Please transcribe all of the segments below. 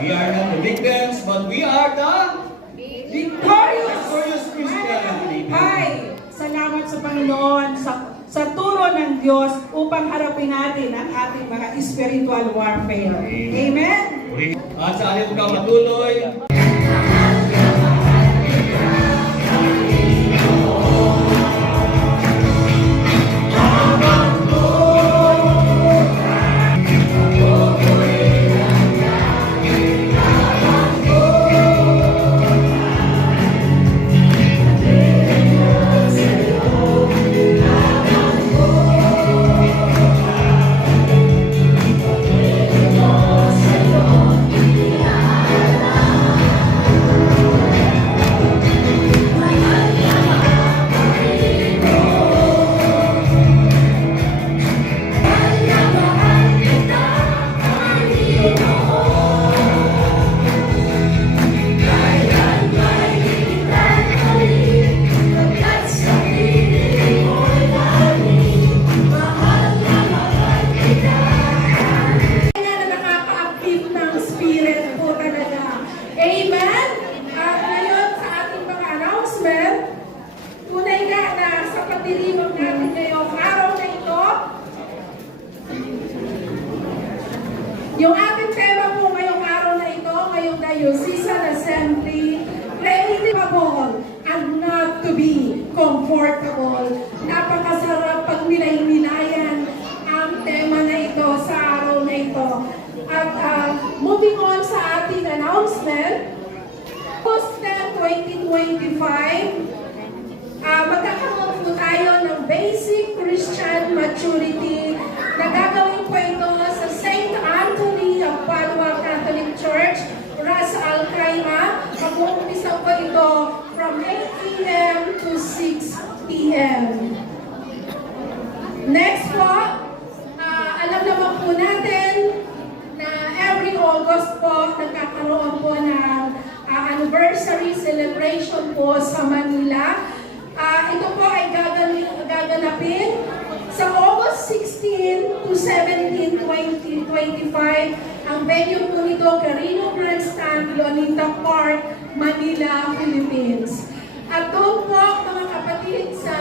We are not the victims, but we are the victorious Christian. Hi! Salamat sa Panginoon sa turo ng Diyos upang harapin natin ang ating mga spiritual warfare. Amen? At sa ating patuloy, Yung ating tema po ngayong araw na ito, ngayong Diocesan Assembly, creative and not to be comfortable. Napakasarap pag nilay-nilayan ang tema na ito sa araw na ito. At moving on sa ating announcement, August 10, 2025, magkakaroon po tayo ng Basic Christian Maturity na gagawin po ito sa St. Anthony of Padua Catholic Church, Ras Al Khaimah. Mag-uumpisa po ito from 8 a.m. to 6 p.m. Next po, alam naman po natin na every August po nagkakaroon po ng anniversary celebration po sa Manila. Ito po ay gaganapin sa August 16 to 17, 2025. Ang venue po nito, Carino Grandstand, Lonita Park, Manila, Philippines. At doon po, mga kapatid sa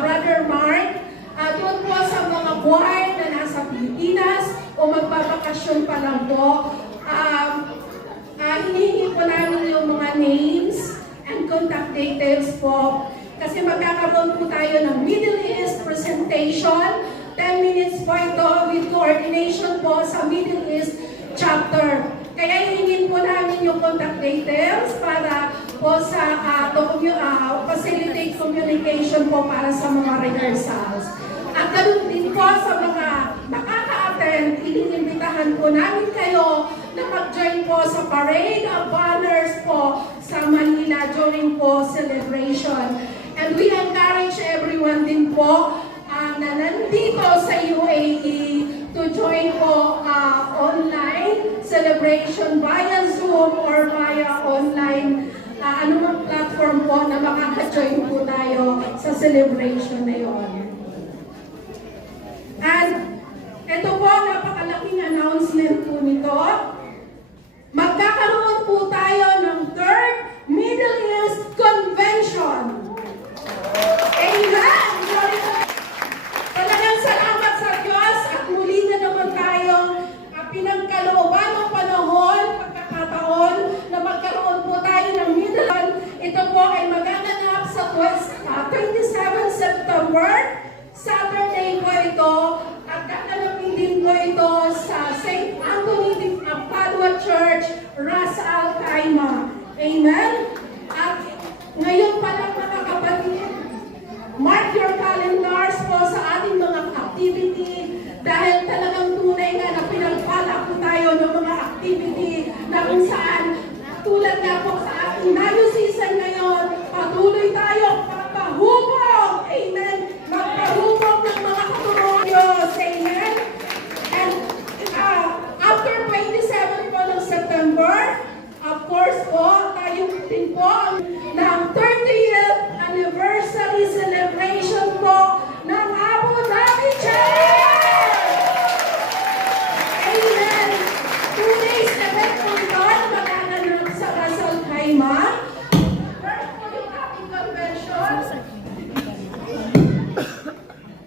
Brother Mark, doon po sa mga choir na nasa Pilipinas o magbabakasyon pa lang po, hinihingi po namin yung mga names and contact details po. Kasi magkakaroon po tayo ng Middle East presentation. 10 minutes po ito with coordination po sa Middle East chapter. Kaya hihingin po namin yung contact details para po sa facilitate communication po para sa mga rehearsals. At ganoon din po sa mga nakaka-attend, iniimbitahan po namin kayo na mag-join po sa parade of banners po sa Manila during po celebration. And we encourage everyone din po na nandito sa UAE to join po online celebration via Zoom or via online anumang platform po na makaka-join po tayo sa celebration na yon. And ito po, napakalaking announcement po nito. Magkakaroon po tayo ng 3rd Middle East Convention. Amen! Talagang salamat sa Diyos at muli na naman tayong pinagkalooban ng panahon, pagkakataon na magkaroon po tayo ng Middle East. Ito po ay magaganap sa 27 September, Saturday po ito, at gaganapin din po ito sa St. Anthony of Padua Church, Ras Al Khaimah. Amen? At ngayon pa lang mga kapatid, mark your calendars po sa ating mga activity dahil talagang tunay nga na pinagpala po tayo ng mga activity na kung saan tulad nga po sa ating Diocesan ngayon, patuloy tayo magpahubog. Amen? Magpahubog ng mga katuruan Diyos. Amen? And after 27 po ng September, of course po, tayo din po ng 30th anniversary celebration po ng Abu Dhabi Church! Amen! 2 days event po ito, magaganap sa Ras Al Khaimah. First po yung ating convention.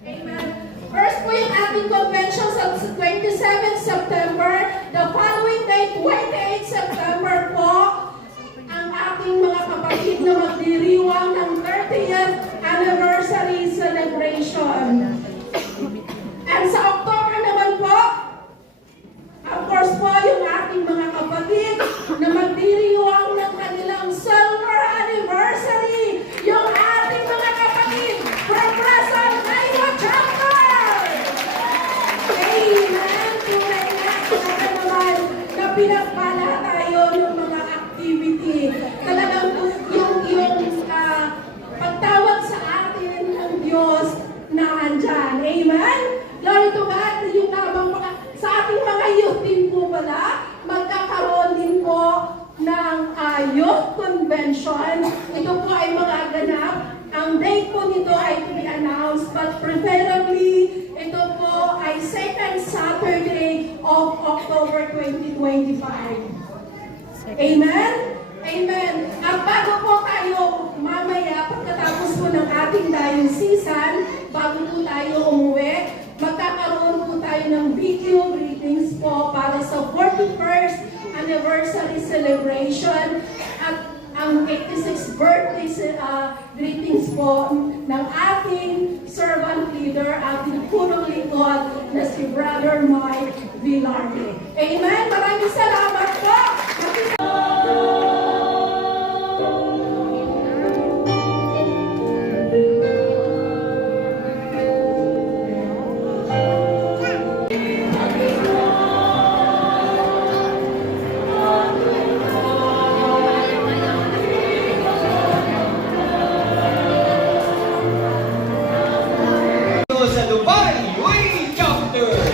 Amen. First po yung ating convention sa 27 September. The following day, 28 September po, ang ating mga kapatid na magdiriwang ng 30th anniversary celebration. And sa October naman po, of course po, yung ating mga kapatid na magdiriwang ng kanilang silver anniversary, yung ating mga kapatid from Ras Al Khaimah Chapter! Amen! Tunay na, talaga naman na pinagpala tayo ng mga activity. Talagang yung pagtawag sa atin ng Diyos na andyan. Amen? Glory to God, yung namang sa ating mga youth din po pala, magkakaroon din po ng youth convention. Ito po ay magaganap. Ang date po nito ay to be announced, but preferably, ito po ay second Saturday of October 2025. Amen? Amen. At bago po tayo mamaya, pagkatapos po ng ating diocesan, bago po tayo umuwi, magkakaroon po tayo ng video greetings po para sa 41st anniversary celebration at ang 86th birthday greetings po ng ating servant leader, ating punong lingkod na si Brother Mike Villarde. Amen! Maraming salamat po! Sa Dubai, Way Chapter! Lord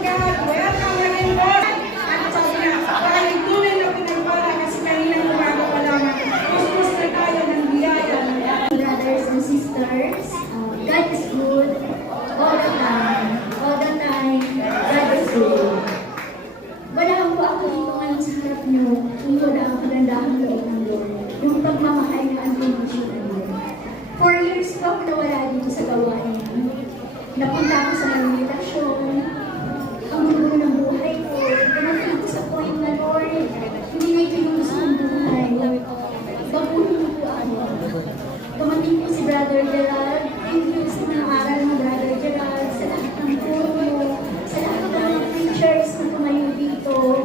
God, welcome again, Lord. At sabi na, tayo tunay na pinagpala kasi kaninang umaga pa lamang. Kuskus na tayo ng biyaya. Brothers and sisters, God is good all the time. All the time, God is good. Wala po ako dito ngayon sa harap niyo kung wala ang kagandahan loob ng Lord. Yung pagmamahal na unconditional ng Lord. 4 years po ako nawala dito sa gawain. Napunta ako sa meditasyon. Ang gulo ng buhay ko. Dumating ako sa point na Lord, hindi na ito yung gusto kong buhay. Baguhin po ako. Dumating po si Brother Gerald. Thank you sa mga aral mo, Brother Gerald, sa lahat ng puro mo, sa lahat ng mga preachers na tumayo dito.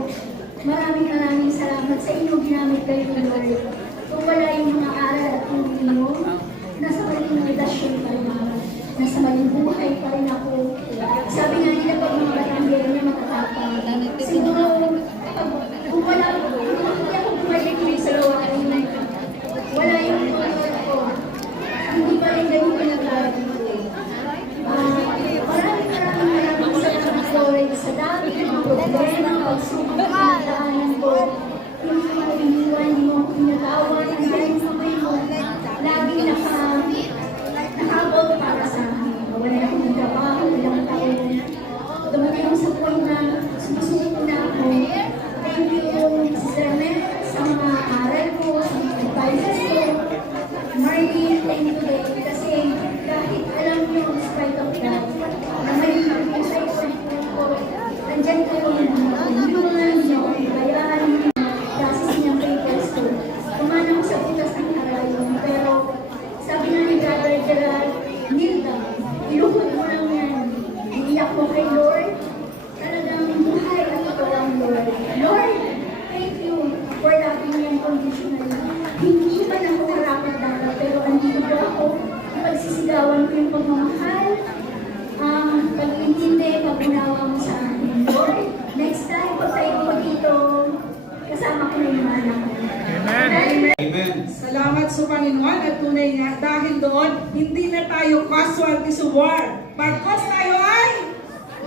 Maraming salamat sa inyo. Ginamit kayo ng Lord. Kung wala yung mga aral at puro mo, nasa maling medasyon pa rin ako. Nasa maling buhay pa rin ako. Sabi nga nila pag mga batanggero niya matatapang. Siguro, kung wala hindi ako bumalik sa gawain, wala yung tulad ko. Hindi pa rin ganun pinaglabi ko. Maraming salamat Lord sa dami ng problema, pagsubok na daanan ko. Hindi mo iniwan, hindi mo pinatawan, ang galing sa may mo. Lagi nakahabol para sa akin. Wala akong trabaho, ilang taon. Dumating ako sa point na sumusunod na ako. Thank you, Sister Mel, sa mga aral ko, sa mga advices ko. Margie, thank you din. Kasi kahit alam niyo, in spite of that, na may pag-isay ko, nandyan kayo tulungan niyo, bayaan niyo, process niyang papers ko. Kumana ko sa butas ng harayon, pero sabi nga ni Brother Gerald, Nilda, iluhod mo lang yan. Iiyak mo kay Lord. Talagang buhay at ito lang, Lord. Lord, thank you for loving me unconditionally. Hindi pa na ako narapat dapat, pero andito po ako. Pagsisigawan ko yung pagmamahal, pag-intindi, pag-unawa mo sa akin. Lord, next time, pag tayo po dito, kasama ko na yung anak ko. Amen. Amen. Salamat sa Panginoon at tunay nga dahil doon, hindi na tayo casualty sa war. Bagkos tayo ay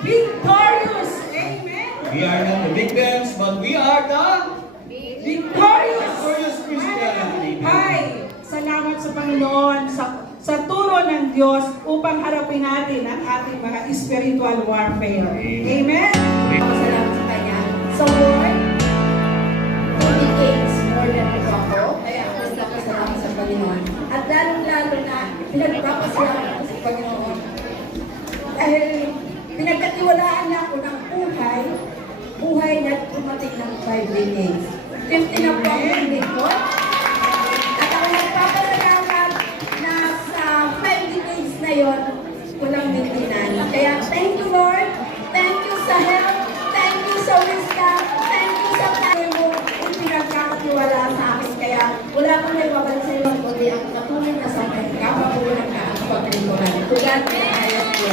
victorious. Amen. We are not the victims, but we are the Victorious. victorious Christian. Hi. Salamat sa Panginoon sa turo ng Diyos upang harapin natin ang ating mga spiritual warfare. Amen. Salamat sa Kanya. Sa Lord, He became more than a couple. Kaya ako nagpapasalamat sa Panginoon. At lalong-lalo na, pinagpapasalamat ako sa Panginoon. Dahil pinagkatiwalaan niya ako ng buhay na tumating ng 5 decades. 50 na po ang lingkod. At ako nagpapasalamat na sa 5 decades na yon, walang bintinan. Kaya thank you Lord, thank you sa health, thank you sa wisdom, thank you sa time mo yung pinagkakatiwala sa akin. Kaya wala kang may babalik sa iyo, kundi ang patuloy na sa akin, kapapunan ka ang pagkalimutan. Tugan ka na ayos ko.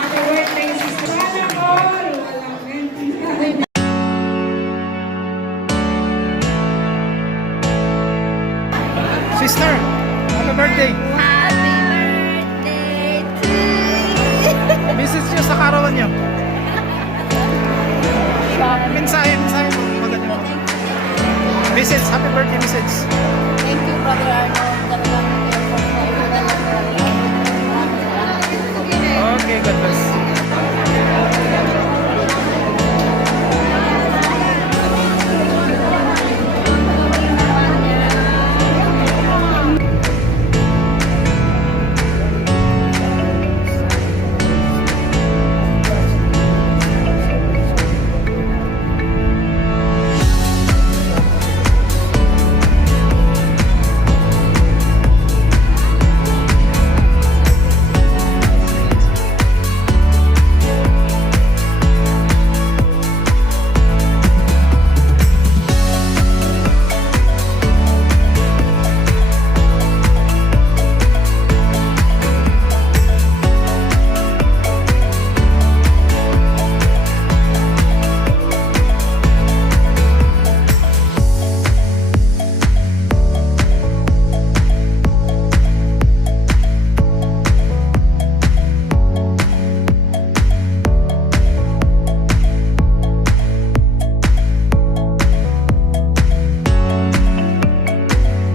Happy birthday, Sister Sana Col. Sister, happy birthday! Happy birthday to you! Message nyo sa karawan nyo. Mensahe po. Maganda mo. Message, happy birthday message. Thank you, Brother Arnold. Talagang Okay, God bless.